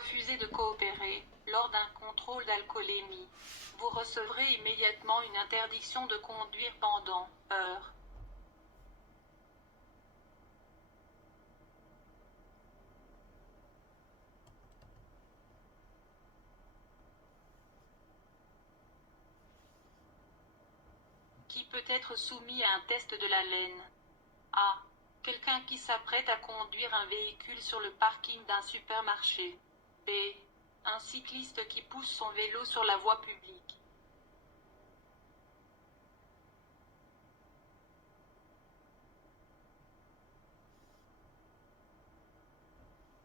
refusez de coopérer lors d'un contrôle d'alcoolémie, vous recevrez immédiatement une interdiction de conduire pendant heures. Qui peut être soumis à un test de l'haleine? A. Quelqu'un qui s'apprête à conduire un véhicule sur le parking d'un supermarché. B. Un cycliste qui pousse son vélo sur la voie publique.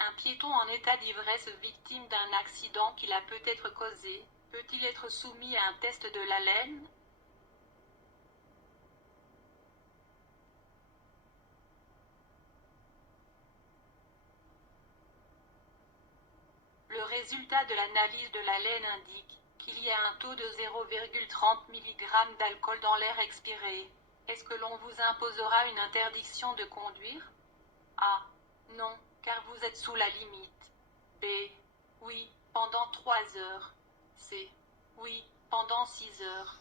Un piéton en état d'ivresse victime d'un accident qu'il a peut-être causé, peut-il être soumis à un test de l'haleine? Le résultat de l'analyse de l'haleine indique qu'il y a un taux de 0,30 mg d'alcool dans l'air expiré. Est-ce que l'on vous imposera une interdiction de conduire? A. Non, car vous êtes sous la limite. B. Oui, pendant 3 heures. C. Oui, pendant 6 heures.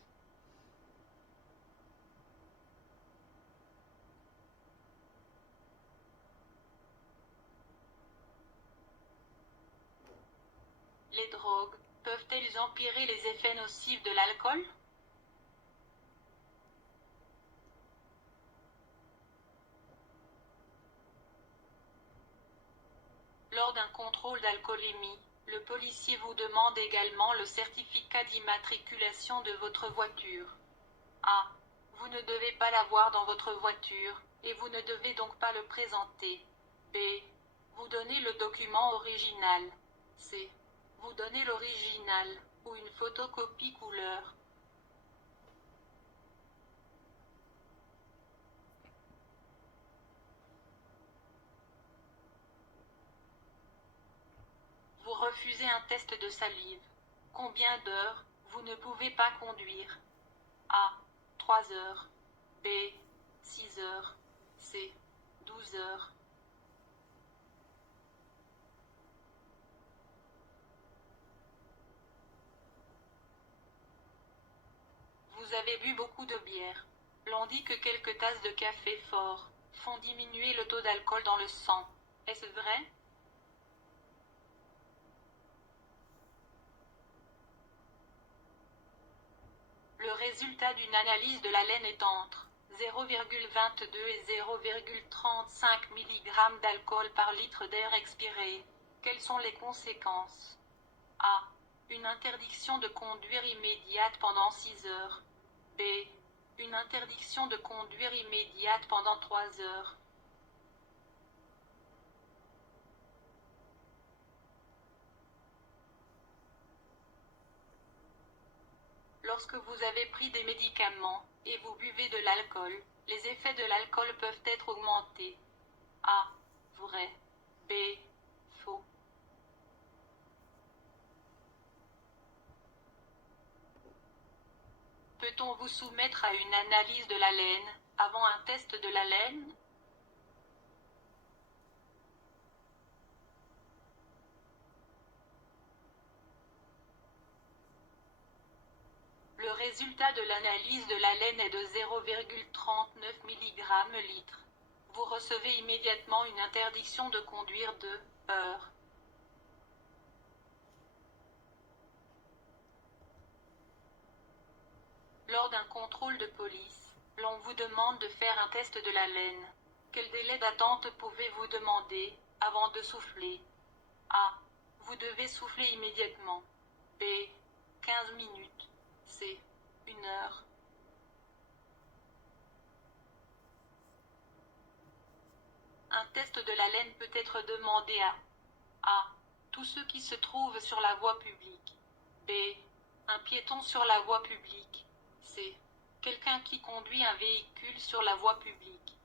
Les drogues peuvent-elles empirer les effets nocifs de l'alcool? Lors d'un contrôle d'alcoolémie, le policier vous demande également le certificat d'immatriculation de votre voiture. A. Vous ne devez pas l'avoir dans votre voiture, et vous ne devez donc pas le présenter. B. Vous donnez le document original. C. Vous donnez l'original, ou une photocopie couleur. Vous refusez un test de salive. Combien d'heures vous ne pouvez pas conduire? A. 3 heures. B. 6 heures. C. 12 heures. Vous avez bu beaucoup de bière. L'on dit que quelques tasses de café fort font diminuer le taux d'alcool dans le sang. Est-ce vrai? Le résultat d'une analyse de l'haleine est entre 0,22 et 0,35 mg d'alcool par litre d'air expiré. Quelles sont les conséquences? A. Une interdiction de conduire immédiate pendant 6 heures. B. Une interdiction de conduire immédiate pendant 3 heures. Lorsque vous avez pris des médicaments et vous buvez de l'alcool, les effets de l'alcool peuvent être augmentés. A. Vrai. B. Faux. Peut-on vous soumettre à une analyse de l'haleine avant un test de l'haleine? Le résultat de l'analyse de l'haleine est de 0,39 mg/litre. Vous recevez immédiatement une interdiction de conduire de heures. Lors d'un contrôle de police, l'on vous demande de faire un test de l'haleine. Quel délai d'attente pouvez-vous demander avant de souffler? A. Vous devez souffler immédiatement. B. 15 minutes. C. 1 heure. Un test de l'haleine peut être demandé à A. Tous ceux qui se trouvent sur la voie publique. B. Un piéton sur la voie publique. C. Quelqu'un qui conduit un véhicule sur la voie publique.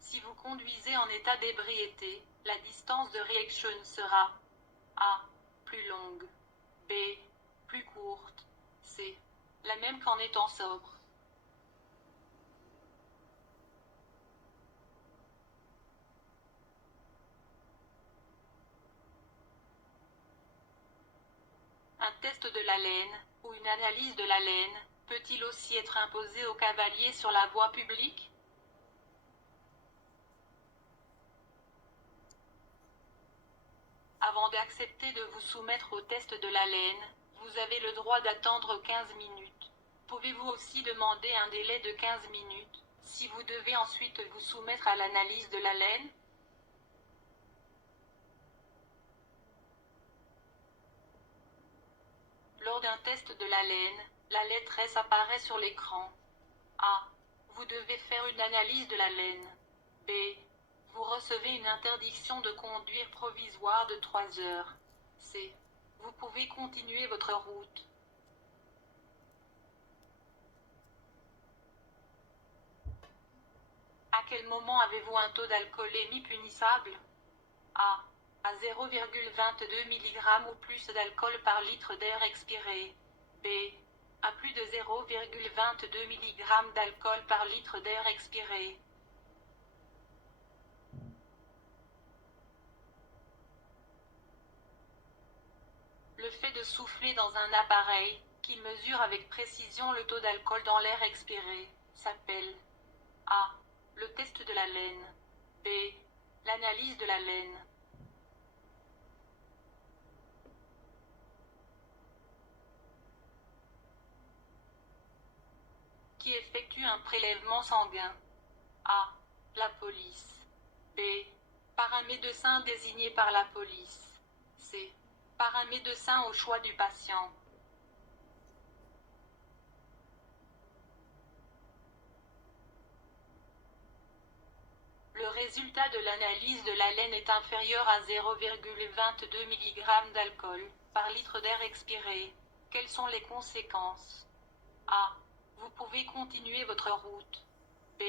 Si vous conduisez en état d'ébriété, la distance de réaction sera A. Plus longue. B. Plus courte. C. La même qu'en étant sobre. Un test de l'haleine, ou une analyse de l'haleine, peut-il aussi être imposé aux cavaliers sur la voie publique? Avant d'accepter de vous soumettre au test de l'haleine, vous avez le droit d'attendre 15 minutes. Pouvez-vous aussi demander un délai de 15 minutes, si vous devez ensuite vous soumettre à l'analyse de l'haleine? Lors d'un test de l'haleine, la lettre S apparaît sur l'écran. A. Vous devez faire une analyse de l'haleine. B. Vous recevez une interdiction de conduire provisoire de 3 heures. C. Vous pouvez continuer votre route. À quel moment avez-vous un taux d'alcoolémie punissable? A. À 0,22 mg ou plus d'alcool par litre d'air expiré. B. À plus de 0,22 mg d'alcool par litre d'air expiré. Le fait de souffler dans un appareil, qui mesure avec précision le taux d'alcool dans l'air expiré, s'appelle A. Le test de l'haleine. B. L'analyse de l'haleine. Qui effectue un prélèvement sanguin? A. La police. B. Par un médecin désigné par la police. C. Par un médecin au choix du patient. Le résultat de l'analyse de l'haleine est inférieur à 0,22 mg d'alcool par litre d'air expiré. Quelles sont les conséquences? A. Vous pouvez continuer votre route. B.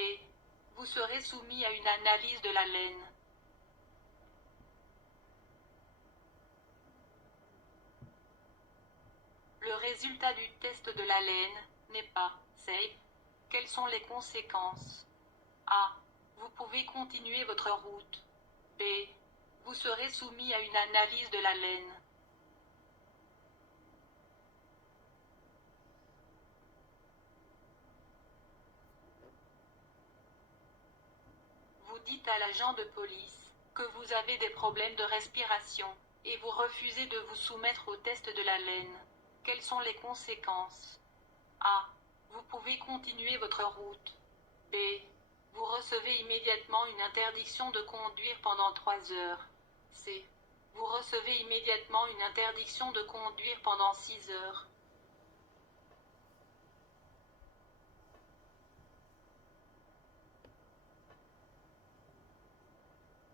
Vous serez soumis à une analyse de l'haleine. Le résultat du test de l'haleine n'est pas safe. Quelles sont les conséquences? A. Vous pouvez continuer votre route. B. Vous serez soumis à une analyse de l'haleine. Vous dites à l'agent de police que vous avez des problèmes de respiration, et vous refusez de vous soumettre au test de l'haleine. Quelles sont les conséquences? A. Vous pouvez continuer votre route. B. Vous recevez immédiatement une interdiction de conduire pendant 3 heures. C. Vous recevez immédiatement une interdiction de conduire pendant 6 heures.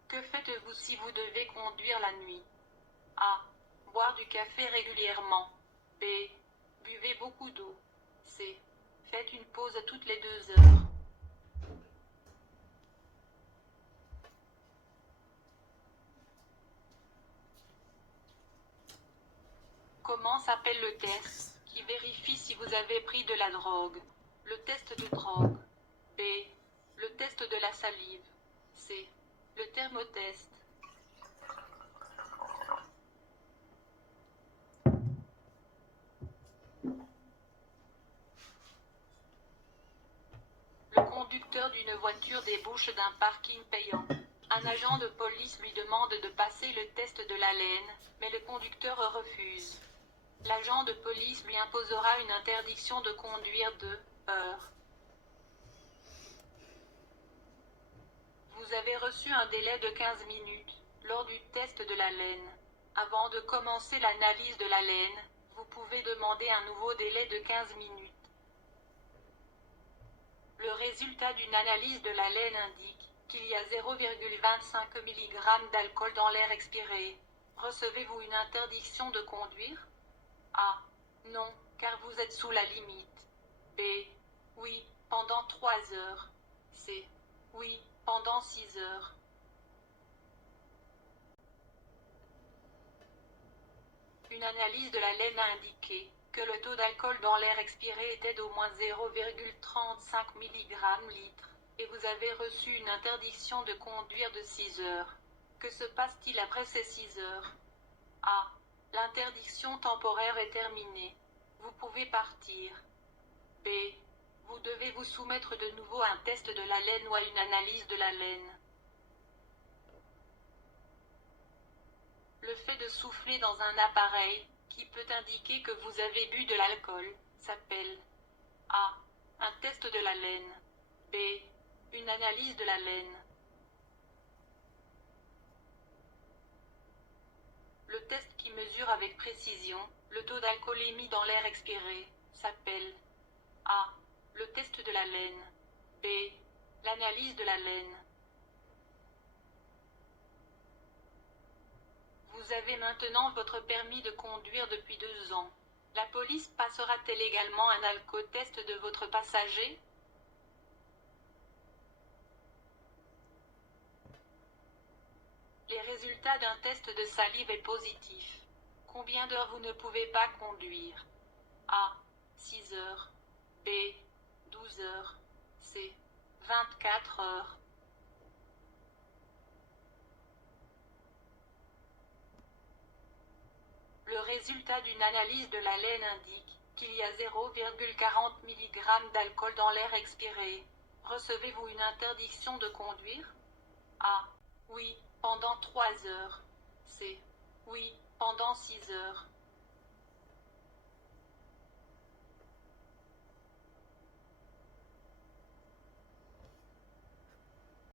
Que faites-vous si vous devez conduire la nuit? A. Boire du café régulièrement. B. Buvez beaucoup d'eau. C. Faites une pause toutes les 2 heures. Comment s'appelle le test qui vérifie si vous avez pris de la drogue? Le test de drogue. B. Le test de la salive. C. Le thermotest. Le conducteur d'une voiture débouche d'un parking payant. Un agent de police lui demande de passer le test de l'haleine, mais le conducteur refuse. L'agent de police lui imposera une interdiction de conduire de heures. Vous avez reçu un délai de 15 minutes lors du test de l'haleine. Avant de commencer l'analyse de l'haleine, vous pouvez demander un nouveau délai de 15 minutes. Le résultat d'une analyse de l'haleine indique qu'il y a 0,25 mg d'alcool dans l'air expiré. Recevez-vous une interdiction de conduire? A. Non, car vous êtes sous la limite. B. Oui, pendant 3 heures. C. Oui, pendant 6 heures. Une analyse de l'haleine a indiqué que le taux d'alcool dans l'air expiré était d'au moins 0,35 mg/litre, et vous avez reçu une interdiction de conduire de 6 heures. Que se passe-t-il après ces 6 heures? A. L'interdiction temporaire est terminée. Vous pouvez partir. B. Vous devez vous soumettre de nouveau à un test de l'haleine ou à une analyse de l'haleine. Le fait de souffler dans un appareil, qui peut indiquer que vous avez bu de l'alcool, s'appelle A. Un test de l'haleine. B. Une analyse de l'haleine. Le test qui mesure avec précision le taux d'alcoolémie dans l'air expiré s'appelle A. Le test de l'haleine. B. L'analyse de l'haleine. Vous avez maintenant votre permis de conduire depuis 2 ans. La police passera-t-elle également un alcotest de votre passager? Les résultats d'un test de salive est positif. Combien d'heures vous ne pouvez pas conduire? A. 6 heures. B. 12 heures. C. 24 heures. Le résultat d'une analyse de l'haleine indique qu'il y a 0,40 mg d'alcool dans l'air expiré. Recevez-vous une interdiction de conduire? A. Oui, pendant 3 heures. C. Oui, pendant 6 heures.